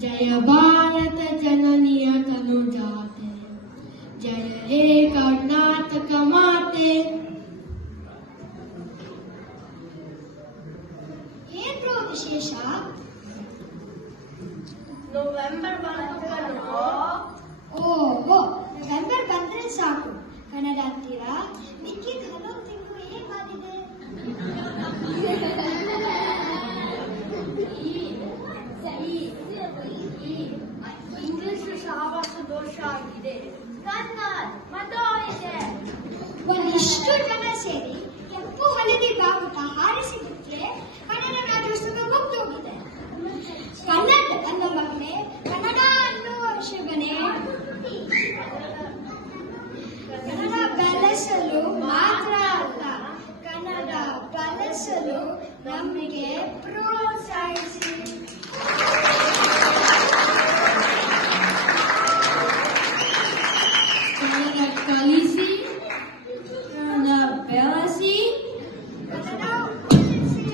जय भारत जननीय तनुजाते, जय हे कर्नाटक माते. ಏನು ವಿಶೇಷ? ನವೆಂಬರ್ ಬಂತು. ಓಹೋ, ನವೆಂಬರ್ ಬಂದ್ರೆ ಸಾಕು. ಕನ್ನಡ ಅಂತೀರಾ? ಮಿಕ್ಕಿದ ಹಲವು ತಿಂಗಳು ಹೇಗಾಗಿದೆ? ಇಂಗ್ಲಿಷ್ ಸಹವಾಸ ದೋಷ ಆಗಿದೆ. ಕನ್ನಡ ಮತ ಇದೆ. ಒಂದಿಷ್ಟು ಜನ ಸೇರಿ ಕೆಂಪು ಹಳದಿ ಬಾವುಟ ಹಾರಿಸಿಬಿಟ್ರೆ ಕನ್ನಡ ರಾಜ್ಯೋತ್ಸವ ಮುಗ್ದೋಗಿದೆ. ಕನ್ನಡ ಅನ್ನೋ ಮಗನೆ, ಕನ್ನಡ ಅನ್ನೋ ಶಿವನೇ, ಕನ್ನಡ ಬೆಳೆಸಲು ಮಾತ್ರ ಅಲ್ಲ, ಕನ್ನಡ ಬಳಸಲು ನಮಗೆ ಪ್ರೋತ್ಸಾಹಿಸಿ. ಕನ್ನಡ ಕಲಿಸಿ, ಕನ್ನಡ ಬೆಳೆಸಿ, ಕನ್ನಡ ಉಳಿಸಿ.